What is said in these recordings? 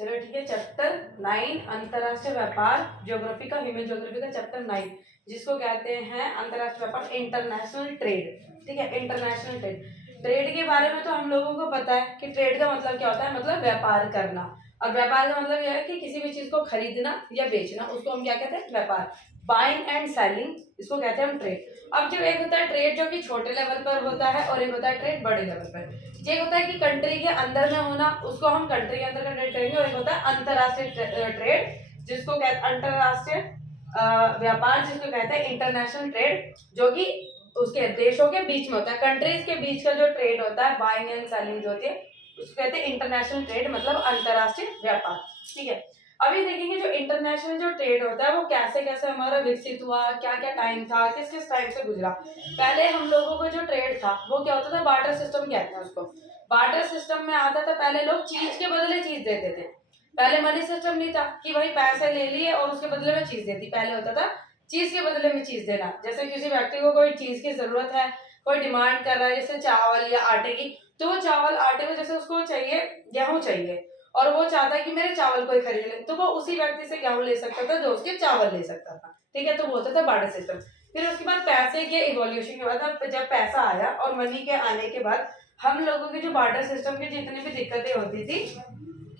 चलो ठीक है, चैप्टर 9 अंतरराष्ट्रीय व्यापार, ज्योग्राफी का, ह्यूमन ज्योग्राफी का चैप्टर 9, जिसको कहते हैं अंतरराष्ट्रीय व्यापार, इंटरनेशनल ट्रेड। ठीक है, इंटरनेशनल ट्रेड। ट्रेड के बारे में तो हम लोगों को पता है कि ट्रेड का मतलब क्या होता है, मतलब व्यापार करना। और व्यापार का मतलब यह है कि किसी भी चीज को खरीदना या बेचना, उसको हम क्या कहते हैं, व्यापार। बाइंग एंड सेलिंग, इसको कहते हैं हम ट्रेड। अब जो एक होता है ट्रेड जो कि छोटे लेवल पर होता है, और एक होता है ट्रेड बड़े लेवल पर। ये होता है कि कंट्री के अंदर में होना, उसको हम कंट्री के अंदर का ट्रेड करेंगे। और एक होता है अंतरराष्ट्रीय ट्रेड, जिसको कहते हैं अंतरराष्ट्रीय व्यापार, जिसको कहते हैं इंटरनेशनल ट्रेड, जो कि उसके देशों के बीच में होता है, कंट्रीज के बीच का जो ट्रेड होता है, बाइंग एंड सेलिंग जो होती है, उसको कहते हैं इंटरनेशनल ट्रेड, मतलब अंतरराष्ट्रीय व्यापार। ठीक है, अभी देखेंगे जो इंटरनेशनल जो ट्रेड होता है वो कैसे कैसे हमारा विकसित हुआ, क्या क्या टाइम था, किस किस टाइम से गुजरा। पहले हम लोगों को जो ट्रेड था वो क्या होता था, बार्टर सिस्टम कहते हैं उसको। बार्टर सिस्टम में आता था, पहले लोग चीज के बदले चीज देते थे। पहले मनी सिस्टम नहीं था कि भाई पैसे ले लिए और उसके बदले में चीज देती, पहले होता था चीज के बदले में चीज देना। जैसे किसी व्यक्ति को कोई चीज की जरूरत है, कोई डिमांड कर रहा है, जैसे चावल या आटे की, तो वो चावल आटे में, जैसे उसको चाहिए गेहूं चाहिए, और वो चाहता है कि मेरे चावल कोई खरीद ले, तो वो उसी व्यक्ति से गेहूं ले सकता था जो उसके चावल ले सकता था। ठीक है, तो वो होता था बार्टर सिस्टम। फिर उसके बाद पैसे के इवोल्यूशन के बाद, जब पैसा आया और मनी के आने के बाद, हम लोगों की जो बार्टर सिस्टम की जितनी भी दिक्कतें होती थी,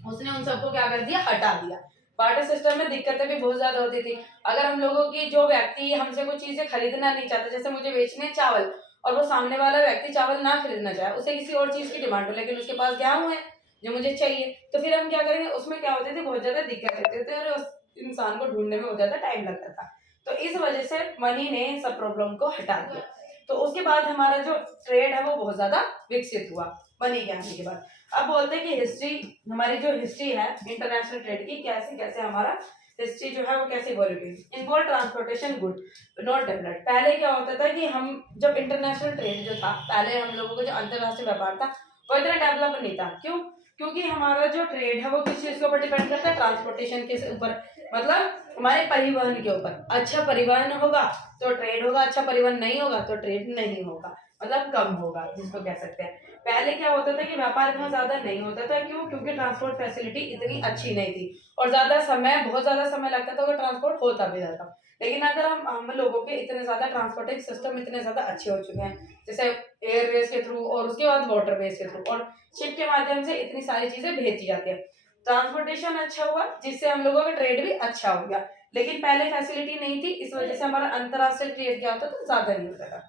उसने उन सबको क्या कर दिया, हटा दिया। बार्टर सिस्टम में दिक्कतें भी बहुत ज्यादा होती थी। अगर हम लोगों की जो व्यक्ति हमसे कुछ चीजें खरीदना नहीं चाहता, जैसे मुझे बेचने चावल, और वो सामने वाला व्यक्ति चावल ना खरीदना चाहे, उसे किसी और चीज की डिमांड हो, लेकिन उसके पास गेहूं है जो मुझे चाहिए, तो फिर हम क्या करेंगे, उसमें क्या होती थी, बहुत ज्यादा दिक्कत होती थी, और उस इंसान को ढूंढने में बहुत ज्यादा टाइम लगता था। तो इस वजह से मनी ने सब प्रॉब्लम को हटा दिया। तो उसके बाद हमारा जो ट्रेड है वो बहुत ज्यादा विकसित हुआ मनी के आने के बाद। अब बोलते हैं कि हिस्ट्री, हमारी जो हिस्ट्री है इंटरनेशनल ट्रेड की, कैसे कैसे हमारा हिस्ट्री जो है वो कैसे इवॉल्व हुई। Involve transportation good not developed. पहले क्या होता था कि हम जब इंटरनेशनल ट्रेड जो था, पहले हम लोगों को जो अंतरराष्ट्रीय व्यापार था वो इतना डेवलप नहीं था। क्यों? क्योंकि हमारा जो ट्रेड है वो किस चीज के ऊपर डिपेंड करता है, ट्रांसपोर्टेशन के ऊपर, मतलब हमारे परिवहन के ऊपर। अच्छा परिवहन होगा तो ट्रेड होगा, अच्छा परिवहन नहीं होगा तो ट्रेड नहीं होगा, मतलब कम होगा, जिसको कह सकते हैं। पहले क्या होता था कि व्यापार इतना ज्यादा नहीं होता था। क्यों? क्योंकि ट्रांसपोर्ट फैसिलिटी इतनी अच्छी नहीं थी, और बहुत ज्यादा समय लगता था अगर ट्रांसपोर्ट होता भी था। लेकिन अगर हम लोगों के इतने ज्यादा ट्रांसपोर्टिंग सिस्टम इतने ज्यादा अच्छे हो चुके हैं, जैसे एयरवेज के थ्रू और उसके बाद वाटरवेज के थ्रू और शिप के माध्यम से इतनी सारी चीजें भेजी जाती है, ट्रांसपोर्टेशन अच्छा हुआ, जिससे हम लोगों का ट्रेड भी अच्छा हो गया। लेकिन पहले फैसिलिटी नहीं थी, इस वजह से हमारा अंतरराष्ट्रीय ट्रेड क्या होता था, ज्यादा नहीं होता था।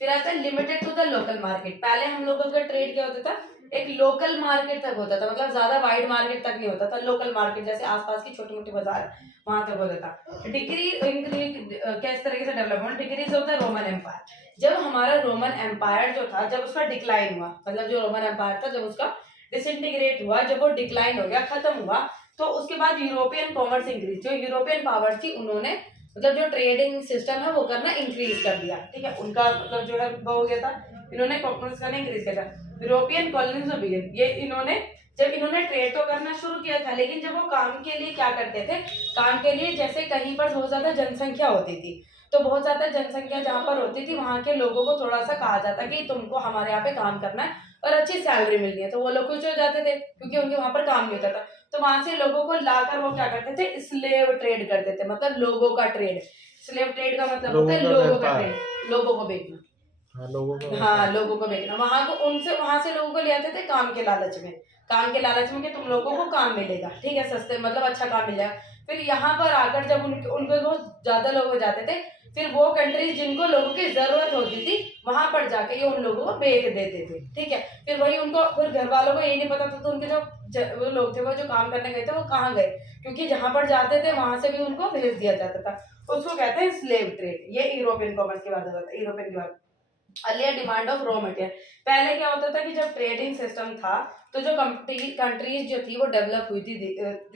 फिर आता है limited to the local market. पहले हम लोगों का ट्रेड क्या होता था, एक लोकल मार्केट तक होता था, मतलब ज्यादा वाइड मार्केट तक नहीं होता था, लोकल मार्केट जैसे आसपास की छोटी मोटी बाजार, वहां तक होता था। डिग्री किस तरीके से development, degrees of the Roman empire. जब हमारा रोमन एम्पायर जो था, जब उसका डिक्लाइन हुआ, मतलब जो रोमन एम्पायर था जब उसका डिसइंटीग्रेट हुआ, जब वो डिक्लाइन हो गया, खत्म हुआ, तो उसके बाद यूरोपियन कॉमर्स इंक्रीज, जो यूरोपियन पावर्स थी उन्होंने, मतलब जो ट्रेडिंग सिस्टम है वो करना इंक्रीज कर दिया। ठीक है, उनका मतलब जो है वो हो गया था, इन्होंने कॉमर्स करना इंक्रीज किया था। यूरोपियन कॉलोनीज बिगिन, ये इन्होंने जब इन्होंने ट्रेड तो करना शुरू किया था, लेकिन जब वो काम के लिए क्या करते थे, काम के लिए जैसे कहीं पर बहुत ज्यादा जनसंख्या होती थी, तो बहुत ज्यादा जनसंख्या जहाँ पर होती थी वहां के लोगों को थोड़ा सा कहा जाता कि तुमको हमारे यहाँ पे काम करना है और अच्छी सैलरी मिलनी है, तो वो लोग खुश हो जाते थे क्योंकि उनके वहां पर काम नहीं होता था। तो वहां से लोगों को लाकर वो क्या करते थे, स्लेव ट्रेड करते थे, मतलब लोगों का ट्रेड। स्लेव ट्रेड का मतलब होता है लोगों का ट्रेड, लोगों को बेचना। लोगों को बेचना, वहां से लोगों को ले आते थे काम के लालच में, काम के लालच में कि तुम लोगों को काम मिलेगा, ठीक है, सस्ते, मतलब अच्छा काम मिल जाएगा। फिर यहाँ पर आकर जब उनको बहुत ज्यादा लोग हो जाते थे, फिर वो कंट्रीज जिनको लोगों की जरूरत होती थी वहां पर जाके ये उन लोगों को बेच देते थे। ठीक है, फिर वही उनको, फिर घर वालों को यही नहीं पता था, तो उनके वो लोग थे वो जो काम करने गए थे वो कहाँ गए, क्योंकि जहां पर जाते थे वहां से भी उनको भेज दिया जाता था। उसको कहते हैं स्लेव ट्रेड। ये यूरोपियन कॉमर्स की बात होता है, यूरोपियन की बात। Earlier demand of raw material. पहले क्या होता था कि जब ट्रेडिंग सिस्टम था, तो जो कंट्रीज जो थी वो डेवलप हुई थी,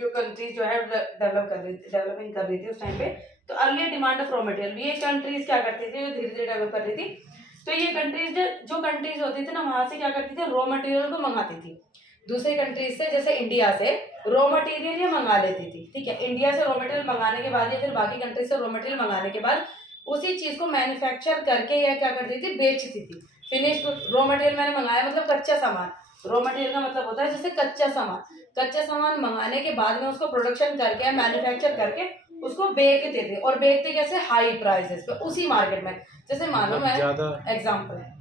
जो कंट्रीज जो है डेवलपिंग कर रही थी उस टाइम पे, तो earlier demand of raw material, ये कंट्रीज क्या करती थी, धीरे धीरे डेवलप कर रही थी, तो ये कंट्रीज जो कंट्रीज होती थी ना, वहां से क्या करती थी, रॉ मटेरियल को मंगाती थी दूसरी कंट्रीज से, जैसे इंडिया से रॉ मटेरियल ये मंगा लेती थी। ठीक है, इंडिया से रॉ मटेरियल मंगाने के बाद या फिर बाकी कंट्री से रॉ मटेरियल मंगाने के बाद उसी चीज को मैन्युफैक्चर करके या क्या करती थी, बेचती थी। फिनिश रॉ मटेरियल मैंने मंगाया, मतलब कच्चा सामान, रॉ मटेरियल का मतलब होता है जैसे कच्चा सामान, कच्चा सामान मंगाने के बाद में उसको प्रोडक्शन करके मैन्युफैक्चर करके उसको बेचते थे, और बेचते कैसे, हाई प्राइसेस पे उसी मार्केट में। जैसे मानो मैं एग्जाम्पल है,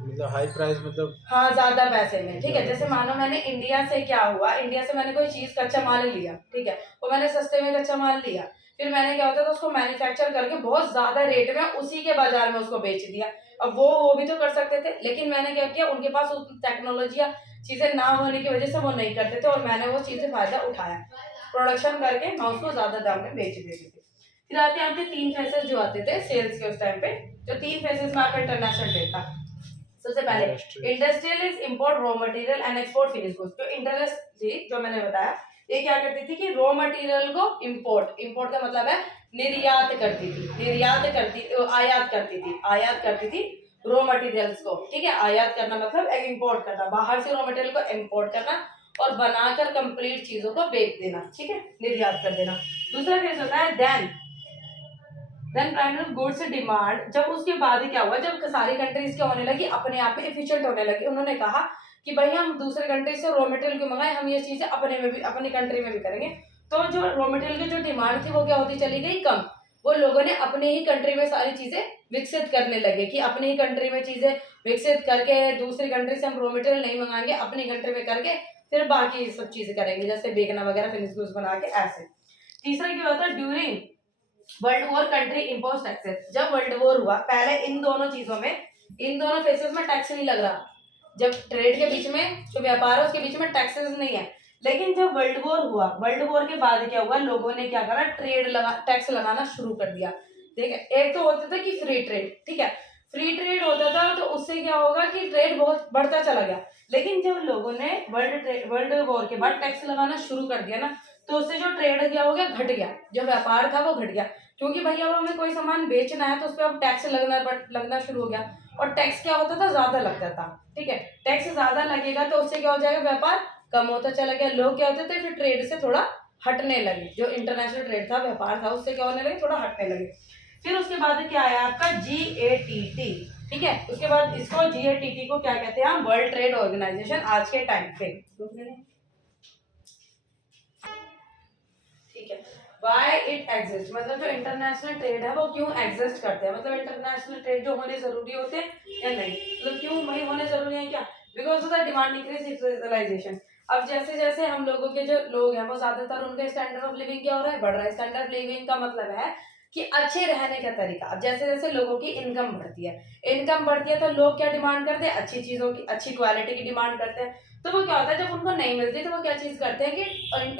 मतलब हाई प्राइस मतलब हाँ ज्यादा पैसे में, ठीक है। जैसे मानो मैंने इंडिया से क्या हुआ, इंडिया से मैंने कोई चीज कच्चा माल लिया, ठीक है, वो मैंने सस्ते में कच्चा माल लिया, फिर मैंने क्या होता था उसको मैन्युफैक्चर करके बहुत ज्यादा रेट में उसी के बाजार में उसको बेच दिया। अब वो भी तो कर सकते थे, लेकिन मैंने क्या किया, उनके पास टेक्नोलॉजी या चीजें ना होने की वजह से वो नहीं करते थे, और मैंने वो चीज से फायदा उठाया, प्रोडक्शन करके मैं उसको ज्यादा दाम में बेच देती थी। फिर आते आपके 3 फेसेस जो आते थे सेल्स के उस टाइम पे, जो 3 फेसेस में आपका इंटरनेशनल ट्रेड था। सबसे पहले industrial is import raw material and export finish goods. जो इंडस्ट्री जो मैंने बताया, ये क्या करती थी कि रॉ मटेरियल को इंपोर्ट का मतलब है निर्यात करती थी, आयात करती थी रॉ मटेरियल्स को, ठीक है। आयात करना मतलब इंपोर्ट करना, बाहर से रॉ मटेरियल को इंपोर्ट करना और बनाकर कंप्लीट चीजों को बेच देना, ठीक है, निर्यात कर देना। दूसरा केस होता है देन प्राइमरी गुड्स डिमांड। जब उसके बाद क्या हुआ, जब सारी कंट्रीज क्या होने लगी, अपने आप में एफिशिएंट होने लगी, उन्होंने कहा कि भाई हम दूसरे कंट्री से रॉ मटेरियल क्यों मंगाए, हम ये चीजें अपनी कंट्री में भी करेंगे। तो जो रॉ मटेरियल की जो डिमांड थी वो क्या होती चली गई, कम। वो लोगों ने अपने ही कंट्री में सारी चीजें विकसित करने लगे कि अपनी ही कंट्री में चीजें विकसित करके दूसरी कंट्री से हम रॉ मटेरियल नहीं मंगाएंगे, अपनी कंट्री में करके फिर बाकी सब चीजें करेंगे, जैसे बेचना वगैरह, फिनिश गुड्स बना के, ऐसे। तीसरा क्या होता है, during world war country impose taxes. जब वर्ल्ड वॉर हुआ, पहले इन दोनों चीजों में, इन दोनों फेसेस में टैक्स नहीं लग रहा। जब ट्रेड के बीच में जो व्यापार है उसके बीच में टैक्सेस नहीं है, लेकिन जब वर्ल्ड वॉर हुआ, वर्ल्ड वॉर के बाद क्या हुआ, लोगों ने क्या करा, टैक्स लगाना शुरू कर दिया, ठीक है। एक तो होता था कि फ्री ट्रेड, ठीक है, फ्री ट्रेड होता था तो उससे क्या होगा कि ट्रेड बहुत बढ़ता चला गया। लेकिन जब लोगों ने वर्ल्ड वॉर के बाद टैक्स लगाना शुरू कर दिया ना, तो उससे जो ट्रेड क्या हो गया, घट गया, जो व्यापार था वो घट गया। क्योंकि भाई अब हमें कोई सामान बेचना है तो उस पर अब टैक्स लगना शुरू हो गया, और टैक्स क्या होता था, ज्यादा लगता था, ठीक है। टैक्स ज्यादा लगेगा तो उससे क्या हो जाएगा, व्यापार कम होता चला गया। लोग क्या होते थे फिर ट्रेड से थोड़ा हटने लगे, जो इंटरनेशनल ट्रेड था, व्यापार था, उससे क्या होने लगे, थोड़ा हटने लगे। फिर उसके बाद क्या आया आपका GATT, ठीक है। उसके बाद इसको GATT को क्या कहते हैं, वर्ल्ड ट्रेड ऑर्गेनाइजेशन आज के टाइम पे, ठीक है। वाई इट एग्जिस्ट, मतलब जो इंटरनेशनल ट्रेड है वो क्यों एग्जिस्ट करते हैं, मतलब इंटरनेशनल ट्रेड जो होने जरूरी होते हैं या नहीं, मतलब क्यों वही होने जरूरी है क्या, because of the demand increase industrialisation. अब जैसे जैसे हम लोगों के जो लोग हैं वो ज्यादातर उनका स्टैंडर्ड ऑफ लिविंग क्या हो रहा है, बढ़ रहा है। स्टैंडर्ड ऑफ लिविंग का मतलब है कि अच्छे रहने का तरीका। अब जैसे जैसे लोगों की इनकम बढ़ती है तो लोग क्या डिमांड करते हैं, अच्छी चीजों की, अच्छी क्वालिटी की डिमांड करते हैं। तो वो क्या होता है, जब उनको नहीं मिलती तो वो क्या चीज करते हैं कि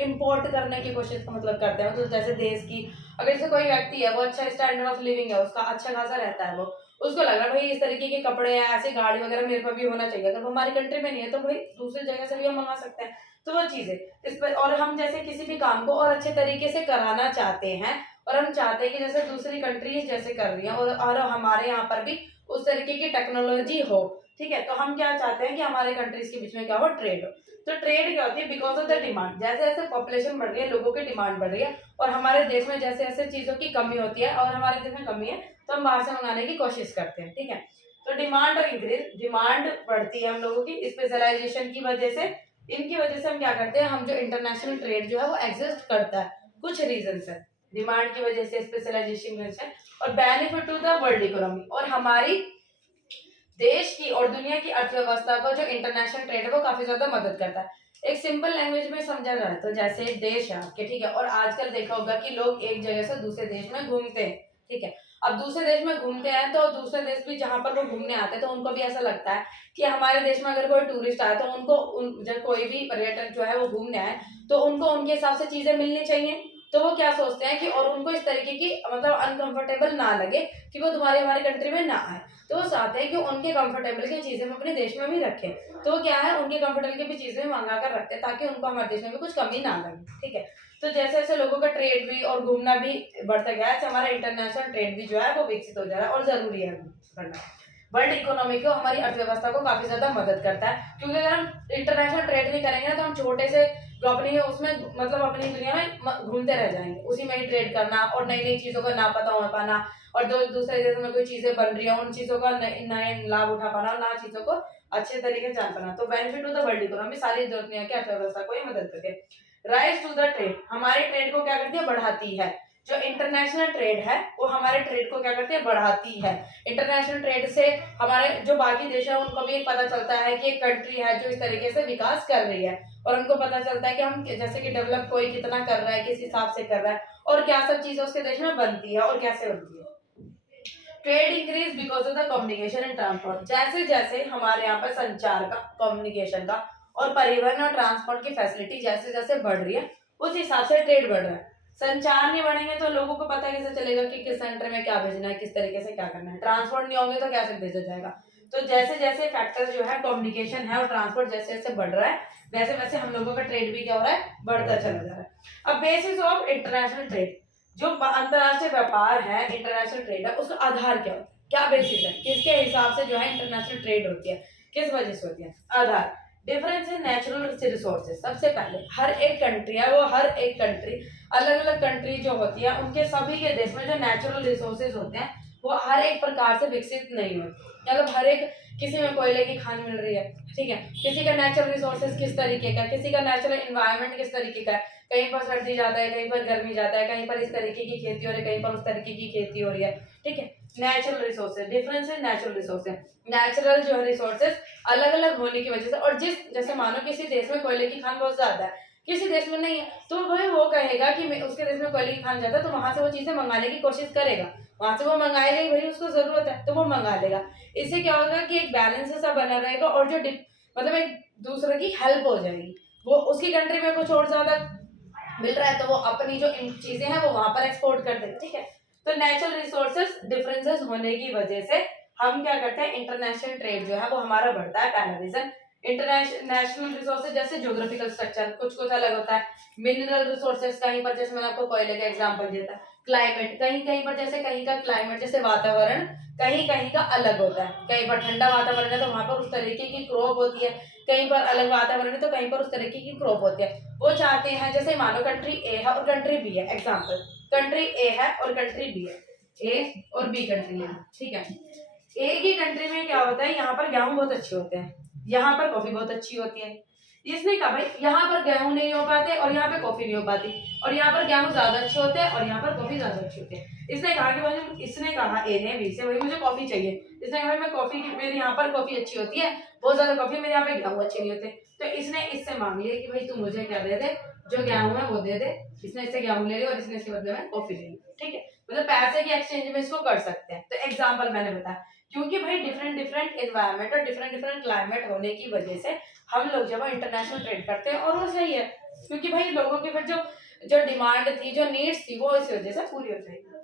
इम्पोर्ट करने की कोशिश का मतलब करते हैं। तो जैसे देश की, अगर जैसे कोई व्यक्ति है वो अच्छा स्टैंडर्ड ऑफ लिविंग है, उसका अच्छा खासा रहता है, वो उसको लग रहा है भाई इस तरीके के कपड़े हैं, ऐसी गाड़ी वगैरह मेरे पर भी होना चाहिए। अगर वो हमारी कंट्री में नहीं है तो भाई दूसरी जगह से भी हम मंगा सकते हैं। तो वो चीज है इस पर। और हम जैसे किसी भी काम को और अच्छे तरीके से कराना चाहते हैं, और हम चाहते हैं कि जैसे दूसरी कंट्रीज जैसे कर रही हैं और हमारे यहाँ पर भी उस तरीके की टेक्नोलॉजी हो, ठीक है। तो हम क्या चाहते हैं कि हमारे कंट्रीज के बीच में क्या हो, ट्रेड हो। तो ट्रेड क्या होती है, बिकॉज ऑफ द डिमांड। जैसे जैसे पॉपुलेशन बढ़ रही है, लोगों की डिमांड बढ़ रही है, और हमारे देश में जैसे जैसे चीजों की कमी होती है और हमारे देश में कमी है, तो हम बाहर से मंगाने की कोशिश करते हैं, ठीक है। तो डिमांड और इंक्रीज, डिमांड बढ़ती है हम लोगों की स्पेशलाइजेशन की वजह से। इनकी वजह से हम क्या करते हैं, हम जो इंटरनेशनल ट्रेड जो है वो एग्जिस्ट करता है, कुछ रीजन है, डिमांड की वजह से, स्पेशलाइजेशन की वजह से, और benefit to the world economy, और हमारी देश की और दुनिया की अर्थव्यवस्था को जो इंटरनेशनल ट्रेड है वो काफी ज्यादा मदद करता है। एक सिंपल लैंग्वेज में समझा जाए तो जैसे एक देश है आपके, ठीक है, और आजकल देखा होगा कि लोग एक जगह से दूसरे देश में घूमते हैं, ठीक है। अब दूसरे देश में घूमते हैं तो दूसरे देश भी जहाँ पर वो घूमने आते हैं तो उनको भी ऐसा लगता है कि हमारे देश में अगर कोई टूरिस्ट आए तो उनको जब कोई भी पर्यटक जो है वो घूमने आए तो उनको उनके हिसाब से चीजें मिलनी चाहिए। तो वो क्या सोचते हैं कि, और उनको इस तरीके की मतलब अनकंफर्टेबल ना लगे कि वो तुम्हारी हमारी कंट्री में ना आए, तो वो चाहते हैं कि उनके कंफर्टेबल की चीजें हम अपने देश में भी रखें। तो वो क्या है, उनके कंफर्टेबल की भी चीजें मंगा कर रखते हैं ताकि उनको हमारे देश में भी कुछ कमी ना लगे, ठीक है। तो जैसे जैसे लोगों का ट्रेड भी और घूमना भी बढ़ता गया है, हमारा इंटरनेशनल ट्रेड भी जो है वो विकसित हो जा रहा है, और जरूरी है करना। वर्ल्ड इकोनॉमी को, हमारी अर्थव्यवस्था को काफी ज्यादा मदद करता है, क्योंकि अगर हम इंटरनेशनल ट्रेड नहीं करेंगे ना तो हम छोटे से जो अपनी उसमें मतलब अपनी दुनिया में घूमते रह जाएंगे, उसी में ही ट्रेड करना और नई नई चीजों का ना पता हो पाना, और जो दूसरे देशों में कोई चीजें बन रही है उन चीजों का नए लाभ उठा पाना, और ना चीजों को अच्छे तरीके से जान पाना। तो benefit to the world economy, सारी दुनिया की अर्थव्यवस्था को ये मदद करती है। राइज टू द ट्रेड, हमारे ट्रेड को क्या करती है, बढ़ाती है। जो इंटरनेशनल ट्रेड है वो हमारे ट्रेड को क्या करती है, बढ़ाती है। इंटरनेशनल ट्रेड से हमारे जो बाकी देश है उनको भी पता चलता है कि एक कंट्री है जो इस तरीके से विकास कर रही है, और उनको पता चलता है कि हम जैसे कि डेवलप कोई कितना कर रहा है, किस हिसाब से कर रहा है, और क्या सब चीजें उसके देश में बनती है और कैसे बनती है। Trade increase because of the communication and transport, जैसे जैसे हमारे यहाँ पर संचार का, कम्युनिकेशन का और परिवहन और ट्रांसपोर्ट की फैसिलिटी जैसे जैसे बढ़ रही है उस हिसाब से ट्रेड बढ़ रहा है। संचार नहीं बढ़ेंगे तो लोगों को पता कैसे चलेगा कि किस सेंटर में क्या भेजना है, किस तरीके से क्या करना है। ट्रांसपोर्ट नहीं होंगे तो कैसे भेजा जाएगा। तो जैसे जैसे फैक्टर जो है कम्युनिकेशन है और ट्रांसपोर्ट जैसे जैसे बढ़ रहा है वैसे वैसे हम लोगों का ट्रेड भी क्या हो रहा है, बढ़ता चला जा रहा है। अब बेसिस ऑफ इंटरनेशनल ट्रेड, जो अंतरराष्ट्रीय व्यापार है, इंटरनेशनल ट्रेड है, उसका आधार क्या होता है, क्या बेसिस है, किसके हिसाब से जो है इंटरनेशनल ट्रेड होती है, किस वजह से होती है। आधार, डिफरेंस इन नेचुरल रिसोर्सेज। सबसे पहले हर एक कंट्री है वो, हर एक कंट्री, अलग अलग कंट्री जो होती है उनके सभी के देश में जो नेचुरल रिसोर्सेज होते हैं वो हर एक प्रकार से विकसित नहीं होते। मतलब हर एक, किसी में कोयले की खान मिल रही है, ठीक है, किसी का नेचुरल रिसोर्सेज किस तरीके का, किसी का नेचुरल एनवायरनमेंट किस तरीके का है, कहीं पर सर्दी जाता है, कहीं पर गर्मी जाता है, कहीं पर इस तरीके की खेती हो रही है, कहीं पर उस तरीके की खेती हो रही है, ठीक है। Natural resources, difference in natural resources, natural जो है रिसोर्सेज अलग अलग होने की वजह से, और जैसे मानो किसी देश में कोयले की खान बहुत ज्यादा है, किसी देश में नहीं है, तो भाई वो कहेगा कि मैं उसके देश में कोयले की खान ज्यादा है तो वहां से वो चीजें मंगाने की कोशिश करेगा, वहां से वो मंगाएगा ही, भाई उसको जरूरत है तो वो मंगा लेगा। इससे क्या होगा कि एक बैलेंस सा बना रहेगा और जो मतलब एक दूसरे की हेल्प हो जाएगी। वो उसकी कंट्री में कुछ और ज्यादा मिल रहा है तो वो अपनी जो चीजें हैं वो वहां पर एक्सपोर्ट कर देते, ठीक है। तो नेचुरल रिसोर्सेज डिफरेंसेस होने की वजह से हम क्या करते हैं, इंटरनेशनल ट्रेड जो है वो हमारा बढ़ता है। पहला रीजन इंटरनेशनल रिसोर्सेज, जैसे ज्योग्राफिकल स्ट्रक्चर कुछ कुछ अलग होता है। मिनरल रिसोर्सेज, कहीं पर जैसे मैंने आपको कोयले का एग्जांपल दिया था। क्लाइमेट, कहीं कहीं पर जैसे कहीं का क्लाइमेट जैसे वातावरण कहीं कहीं का अलग होता है, कहीं पर ठंडा वातावरण है तो वहां पर उस तरीके की क्रॉप होती है, कहीं पर अलग वातावरण है तो कहीं पर उस तरीके की क्रॉप होती है। वो चाहते हैं, जैसे मानो कंट्री ए है और कंट्री बी है, एग्जांपल कंट्री ए है और कंट्री बी है, ए और बी कंट्री है, ठीक है। ए की कंट्री में क्या होता है, यहाँ पर गेहूं बहुत अच्छे होते हैं, यहाँ पर कॉफी बहुत अच्छी होती है। इसने कहा भाई यहाँ पर गेहूं नहीं हो पाते और यहाँ पे कॉफी नहीं हो पाती, और यहाँ पर गेहूं ज्यादा अच्छे होते हैं और यहाँ पर कॉफी ज्यादा अच्छी होती है। इसने कहा कि भाई, इसने कहा ए ने बी से, भाई मुझे कॉफी चाहिए। इसने कहा मैं कॉफी की, मेरी यहाँ पर कॉफी अच्छी होती है, बहुत ज्यादा कॉफी, मेरे यहाँ पे गेहूं अच्छे नहीं होते। तो इसने इससे मांग लिया कि भाई तू मुझे क्या दे दे, जो गेहूं है वो दे दे। इसने इससे गेहूं ले लिया और इसने इसके बदले में कॉफी ले ली, ठीक है। मतलब पैसे की एक्सचेंज में इसको कर सकते हैं। तो एग्जाम्पल मैंने बताया, क्योंकि भाई डिफरेंट डिफरेंट एनवायरमेंट और डिफरेंट डिफरेंट क्लाइमेट होने की वजह से हम लोग जब इंटरनेशनल ट्रेड करते हैं, और वो सही है क्योंकि भाई लोगों की फिर जो जो डिमांड थी, जो नीड्स थी, वो इस वजह से पूरी हो जाएगी।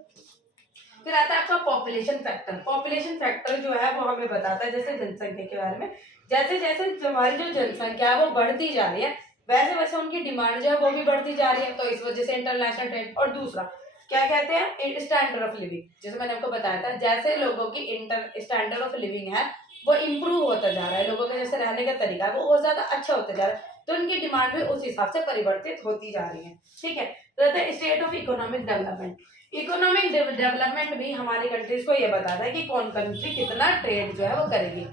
फिर आता है आपका पॉपुलेशन फैक्टर। पॉपुलेशन फैक्टर जो है वो हमें बताता है जैसे जनसंख्या के बारे में, जैसे जैसे हमारी जो जनसंख्या है वो बढ़ती जा रही है वैसे वैसे उनकी डिमांड जो है वो भी बढ़ती जा रही है, तो इस वजह से इंटरनेशनल ट्रेड। और दूसरा क्या कहते हैं, स्टैंडर्ड ऑफ लिविंग, जैसे मैंने आपको बताया था, जैसे लोगों की स्टैंडर्ड ऑफ लिविंग है वो इम्प्रूव होता जा रहा है, लोगों का जैसे रहने का तरीका है वो और ज्यादा अच्छा होता जा रहा है, तो उनकी डिमांड भी उस हिसाब से परिवर्तित होती जा रही है, ठीक है। तो state of economic development, economic development भी हमारी कंट्रीज को ये बताता है कि कौन कंट्री कितना ट्रेड जो है वो करेगी।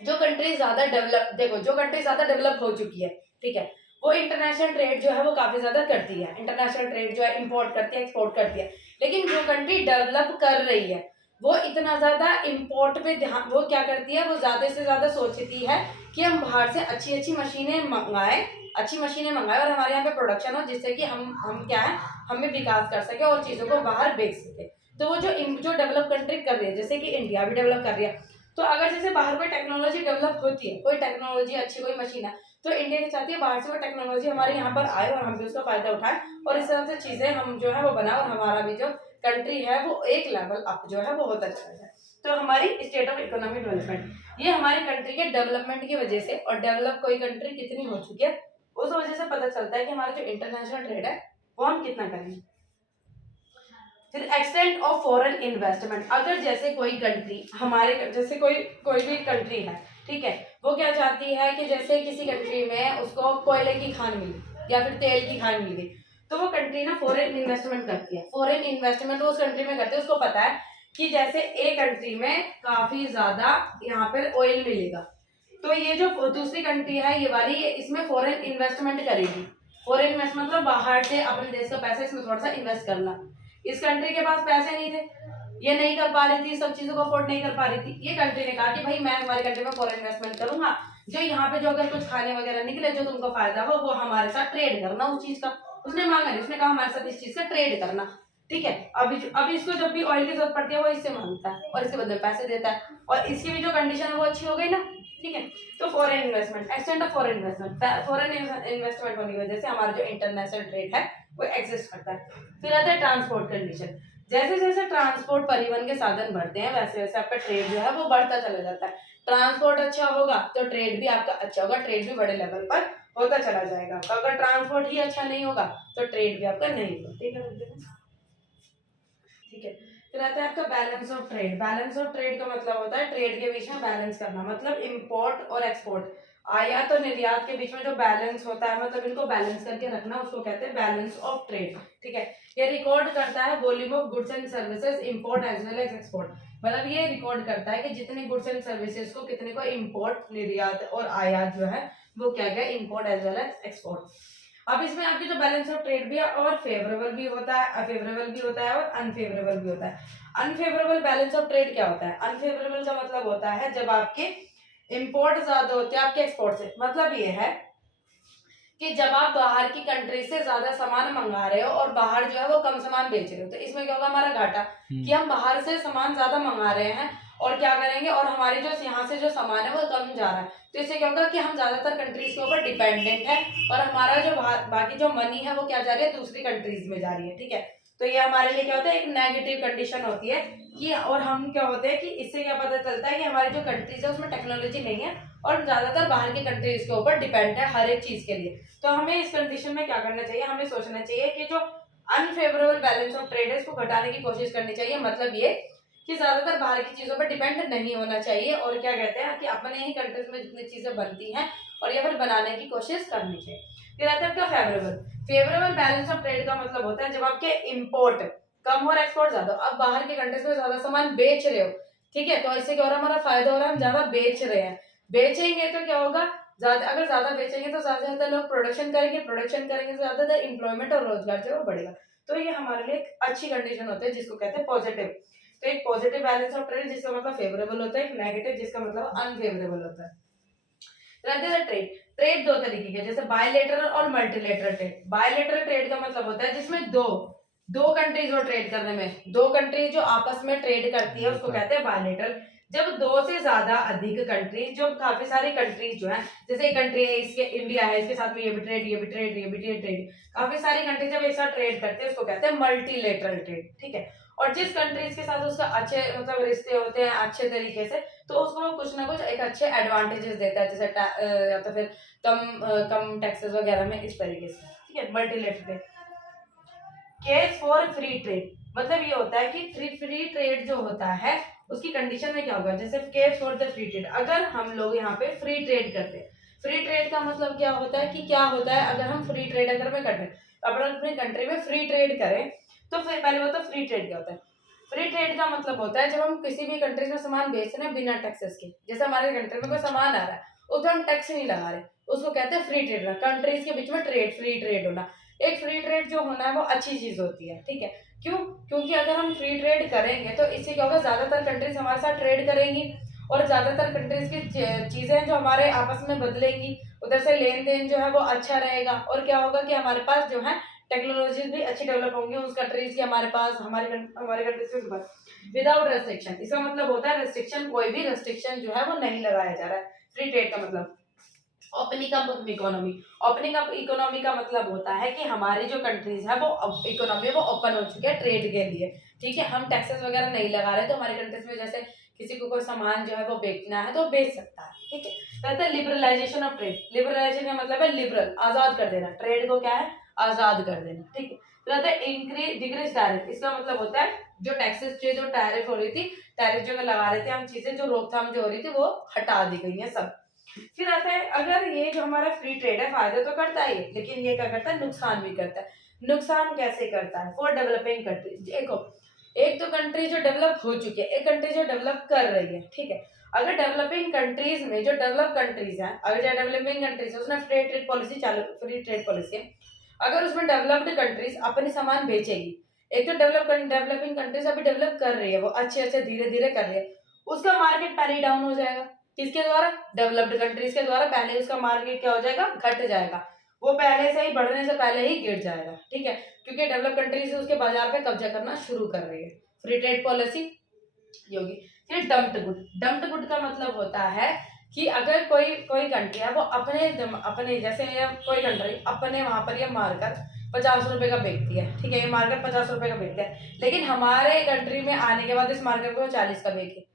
जो कंट्री ज्यादा डेवलप, देखो जो कंट्री ज्यादा डेवलप हो चुकी है, ठीक है, वो इंटरनेशनल ट्रेड जो है वो काफी ज्यादा करती है, इंटरनेशनल ट्रेड जो है इंपोर्ट करती है, एक्सपोर्ट करती है। लेकिन जो कंट्री डेवलप कर रही है वो इतना ज्यादा इंपोर्ट पे ध्यान, वो क्या करती है, वो ज्यादा से ज्यादा सोचती है कि हम बाहर से अच्छी अच्छी मशीनें मंगाएं, और हमारे यहाँ पे प्रोडक्शन हो, जिससे कि हम क्या है, हमें विकास कर सके और चीजों को बाहर बेच सके। तो वो जो डेवलप कंट्री कर रही है, जैसे कि इंडिया भी डेवलप कर रही है, तो अगर जैसे बाहर कोई टेक्नोलॉजी डेवलप होती है, कोई टेक्नोलॉजी अच्छी, कोई मशीन है, तो इंडिया की चाहती है बाहर से वो टेक्नोलॉजी हमारे यहाँ पर आए और हम भी उसका फायदा उठाएं, और इस तरह से चीजें हम जो है वो बनाए, और हमारा भी जो कंट्री है वो एक लेवल अप जो है वो होता चला जाए। तो हमारी स्टेट ऑफ इकोनॉमिक डेवलपमेंट, ये हमारी कंट्री के डेवलपमेंट की वजह से, और डेवलप कोई कंट्री कितनी हो चुकी है उस वजह से पता चलता है कि हमारा जो इंटरनेशनल ट्रेड है वो हम कितना करेंगे। फिर एक्सटेंट ऑफ फॉरेन इन्वेस्टमेंट, अगर जैसे कोई कंट्री, हमारे जैसे कोई भी कंट्री है, ठीक है, वो क्या चाहती है कि जैसे किसी कंट्री में उसको कोयले की खान मिली या फिर तेल की खान मिली, तो वो कंट्री ना फॉरेन इन्वेस्टमेंट करती है। फॉरेन इन्वेस्टमेंट उस कंट्री में करते हैं, उसको पता है कि जैसे ए कंट्री में काफी ज्यादा यहाँ पर ऑयल मिलेगा, तो ये जो दूसरी कंट्री है ये वाली, ये इसमें फॉरेन इन्वेस्टमेंट करेगी। फॉरेन इन्वेस्टमेंट मतलब बाहर से अपने देश का पैसा इसमें थोड़ा सा इन्वेस्ट करना। इस कंट्री के पास पैसे नहीं थे, ये नहीं कर पा रही थी, सब चीजों को अफोर्ड नहीं कर पा रही थी। ये कंट्री ने कहा कि भाई मैं हमारी कंट्री में फॉरेन इन्वेस्टमेंट करूंगा, जो यहाँ पे जो अगर कुछ खाने वगैरह निकले जो तुमको फायदा हो वो हमारे साथ ट्रेड करना उस चीज का। उसने मांगा नहीं, उसने कहा हमारे साथ इस चीज का ट्रेड करना, ठीक है। अभी इसको जब भी ऑयल की जरूरत पड़ती है वो इससे मांगता है और इसके बदले पैसे देता है, और इसकी भी जो कंडीशन है वो अच्छी हो गई ना, ठीक है। तो foreign investment, extend of foreign investment, foreign investment होने की वजह से हमारा जो इंटरनेशनल ट्रेड है वो एग्जिस्ट करता है। फिर आता है ट्रांसपोर्ट कंडीशन। जैसे जैसे ट्रांसपोर्ट परिवहन के साधन बढ़ते हैं वैसे वैसे आपका ट्रेड जो है वो बढ़ता चला जाता है। ट्रांसपोर्ट अच्छा होगा तो ट्रेड भी आपका अच्छा होगा, ट्रेड भी बड़े लेवल पर होता चला जाएगा। अगर ट्रांसपोर्ट ही अच्छा नहीं होगा तो ट्रेड भी आपका नहीं होगा, ठीक है। ठीक है, फिर आता है आपका balance of trade. Balance of trade का मतलब होता है ट्रेड के बीच में बैलेंस करना, मतलब इंपोर्ट और एक्सपोर्ट, आयात और निर्यात के बीच में जो बैलेंस होता है, मतलब इनको बैलेंस करके रखना, उसको कहते हैं बैलेंस ऑफ ट्रेड, ठीक है। ये रिकॉर्ड करता है volume of goods and services import as well as export, मतलब ये रिकॉर्ड करता है कि जितने गुड्स एंड सर्विसेज को कितने को इंपोर्ट, निर्यात और आयात जो है वो क्या क्या import as well as export. अब इसमें आपकी जो बैलेंस ऑफ ट्रेड भी है और फेवरेबल भी होता है, अफेवरेबल भी होता है और अनफेवरेबल भी होता है। अनफेवरेबल बैलेंस ऑफ ट्रेड क्या होता है? अनफेवरेबल का मतलब होता है जब आपके इंपोर्ट ज्यादा होते हैं आपके एक्सपोर्ट से, मतलब ये है कि जब आप बाहर की कंट्री से ज्यादा सामान मंगा रहे हो और बाहर जो है वो कम सामान बेच रहे हो, तो इसमें क्या होगा हमारा घाटा, कि हम बाहर से सामान ज्यादा मंगा रहे हैं और क्या करेंगे, और हमारी जो यहाँ से जो सामान है वो कम जा रहा है, तो इससे क्या होगा कि हम ज्यादातर कंट्रीज के ऊपर डिपेंडेंट है और हमारा जो बाकी जो मनी है वो क्या जा रही है, दूसरी कंट्रीज में जा रही है, ठीक है। तो ये हमारे लिए क्या होता है, एक नेगेटिव कंडीशन होती है कि, और हम क्या होते हैं कि इससे क्या पता चलता है कि हमारी जो कंट्रीज है उसमें टेक्नोलॉजी नहीं है और ज्यादातर बाहर की कंट्रीज के ऊपर डिपेंड है हर एक चीज के लिए। तो हमें इस कंडीशन में क्या करना चाहिए, हमें सोचना चाहिए कि जो अनफेवरेबल बैलेंस ऑफ ट्रेड है इसको घटाने की कोशिश करनी चाहिए, मतलब ये कि ज्यादातर बाहर की चीजों पर डिपेंड नहीं होना चाहिए, और क्या कहते हैं कि अपने ही कंट्रीज में जितनी चीजें बनती हैं और या फिर बनाने की कोशिश करनी चाहिए। फिर आता है आपका favourable. Favourable balance of trade का मतलब होता है जब आपके इंपोर्ट कम और एक्सपोर्ट ज्यादा, अब बाहर के कंट्रीज में ज्यादा सामान बेच रहे हो, ठीक है, तो इससे क्या हो रहा है, हमारा फायदा हो रहा है, हम ज्यादा बेच रहे हैं। बेचेंगे तो क्या होगा, ज्यादा अगर ज्यादा बेचेंगे तो ज्यादा से ज्यादा लोग प्रोडक्शन करेंगे, प्रोडक्शन करेंगे तो ज्यादा एम्प्लॉयमेंट और रोजगार जो है वो बढ़ेगा। तो ये हमारे लिए एक अच्छी कंडीशन होती है जिसको कहते हैं पॉजिटिव। तो एक पॉजिटिव बैलेंस ऑफ ट्रेड जिसका मतलब फेवरेबल होता है, एक नेगेटिव जिसका मतलब अनफेवरेबल होता है। ट्रेड, ट्रेड दो तरीके के, जैसे बायलेटरल और मल्टीलेटरल ट्रेड। बायलेटरल ट्रेड का मतलब होता है जिसमें दो कंट्रीज हो ट्रेड करने में, दो कंट्रीज जो आपस में ट्रेड करती है उसको कहते हैं बायलेटरल। जब दो से ज्यादा अधिक कंट्रीज, जो काफी सारी कंट्रीज जो है, जैसे एक कंट्री है इसके इंडिया है, इसके साथ में ये भी ट्रेड, ये भी ट्रेड, ये भी ट्रेड, काफी सारी कंट्रीज जब एक साथ ट्रेड करते हैं उसको कहते हैं मल्टीलेटरल ट्रेड, ठीक है। और जिस कंट्रीज के साथ उसका अच्छे मतलब रिश्ते होते हैं अच्छे तरीके से, तो उसको वो कुछ ना कुछ एक अच्छे एडवांटेजेस देता है, जैसे या तो फिर कम टैक्सेस वगैरह में, इस तरीके से, ठीक है। Multilateral case for free trade, मतलब ये होता है कि फ्री ट्रेड जो होता है उसकी कंडीशन में क्या होगा, जैसे case for the free trade, अगर हम लोग यहाँ पे फ्री ट्रेड करते हैं, फ्री ट्रेड का मतलब क्या होता है कि क्या होता है, अगर हम फ्री ट्रेड अगर में करते हैं, अगर अपनी कंट्री में फ्री ट्रेड करें, तो फिर पहले वो तो फ्री ट्रेड क्या होता है। फ्री ट्रेड का मतलब होता है जब हम किसी भी कंट्री में सामान बेच रहे हैं बिना टैक्सेस के, जैसे हमारे कंट्री में कोई सामान आ रहा है उस पर हम टैक्स नहीं लगा रहे, उसको कहते हैं फ्री ट्रेड। कंट्रीज के बीच में ट्रेड, फ्री ट्रेड होना, एक फ्री ट्रेड जो होना है वो अच्छी चीज होती है, ठीक है। क्यों? क्योंकि अगर हम फ्री ट्रेड करेंगे तो इससे क्या होगा, ज्यादातर कंट्रीज हमारे साथ ट्रेड करेंगी और ज्यादातर कंट्रीज की चीजें जो हमारे आपस में बदलेंगी, उधर से लेन देन जो है वो अच्छा रहेगा, और क्या होगा कि हमारे पास जो है टेक्नोलॉजीज भी अच्छी डेवलप होंगी उस कंट्रीज की हमारे पास, हमारे कंट्रीज के पास। विदाउट रेस्ट्रिक्शन, इसका मतलब होता है रेस्ट्रिक्शन, कोई भी रेस्ट्रिक्शन जो है वो नहीं लगाया जा रहा है। फ्री ट्रेड का मतलब opening up economy. Opening up economy का मतलब होता है कि हमारी जो कंट्रीज है वो इकोनॉमी वो ओपन हो चुकी है ट्रेड के लिए, ठीक है। हम टैक्सेस वगैरह नहीं लगा रहे, तो हमारी कंट्रीज में जैसे किसी को कोई सामान जो है वो बेचना है तो बेच सकता है, ठीक है। कहते हैं लिबरलाइजेशन ऑफ ट्रेड। लिबरलाइजेशन का मतलब है लिबरल, आजाद कर देना, ट्रेड को क्या है, आजाद कर देना, ठीक है। कहते हैं इंक्रीज डिक्रीज टैरिफ। इसका मतलब होता है जो टैक्सेस जो टैरिफ हो रही थी, टैरिफ जो लगा रहे थे हम, चीजें जो रोकथाम जो हो रही थी वो हटा दी गई है सब। फिर आता है, अगर ये जो हमारा फ्री ट्रेड है फायदा तो करता है लेकिन ये क्या करता है, नुकसान भी करता है। नुकसान कैसे करता है? फॉर डेवलपिंग कंट्री, देखो एक तो कंट्री जो डेवलप हो चुकी है, एक कंट्री जो डेवलप कर रही है, ठीक है। अगर डेवलपिंग कंट्रीज में, जो डेवलप कंट्रीज हैं, अगर जो डेवलपिंग कंट्रीज है उसने फ्री ट्रेड पॉलिसी चालू, फ्री ट्रेड पॉलिसी है, अगर उसमें डेवलप्ड कंट्रीज अपने सामान बेचेगी, एक तो डेवलपिंग कंट्रीज अभी डेवलप कर रही है, वो अच्छे अच्छे धीरे धीरे कर रही है, उसका मार्केट पहले ही डाउन हो जाएगा। किसके द्वारा? डेवलप्ड कंट्रीज के द्वारा पहले उसका मार्केट क्या हो जाएगा? घट जाएगा, वो पहले से ही बढ़ने से पहले ही गिर जाएगा, ठीक है, क्योंकि डेवलप कंट्रीज उसके बाजार पे कब्जा करना शुरू कर रही है। फ्री ट्रेड पॉलिसी ये होगी। फिर डम्प्ड गुड, डम्प्ड गुड का मतलब होता है कि अगर कोई कंट्री है वो अपने जैसे कोई कंट्री अपने वहां पर ये मारकर 50 रुपए का बेचती है, ठीक है, ये मार्कर 50 रुपए का बेचता है, लेकिन हमारे कंट्री में आने के बाद इस मार्कर को 40 का बेचे,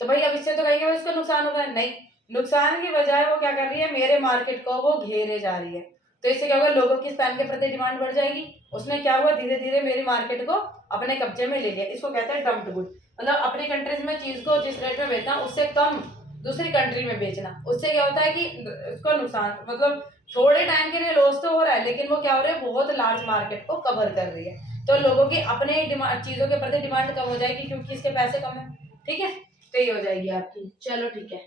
तो भाई अब इससे तो कहेंगे भाई उसको नुकसान हो रहा है, नहीं, नुकसान की बजाय वो क्या कर रही है, मेरे मार्केट को वो घेरे जा रही है। तो इससे क्या होगा, लोगों की स्पैन के प्रति डिमांड बढ़ जाएगी, उसने क्या हुआ, धीरे धीरे मेरी मार्केट को अपने कब्जे में ले लिया। इसको कहते हैं डम्प्ड गुड, मतलब अपनी कंट्रीज में चीज को जिस रेट में बेचना उससे कम दूसरी कंट्री में बेचना। उससे क्या होता है कि उसको नुकसान, मतलब थोड़े टाइम के लिए लॉस तो हो रहा है, लेकिन वो क्या हो रहा है, बहुत लार्ज मार्केट को कवर कर रही है, तो लोगों की अपने डिमांड, चीजों के प्रति डिमांड कम हो जाएगी क्योंकि इसके पैसे कम है, ठीक है, तो ये हो जाएगी आपकी। चलो ठीक है।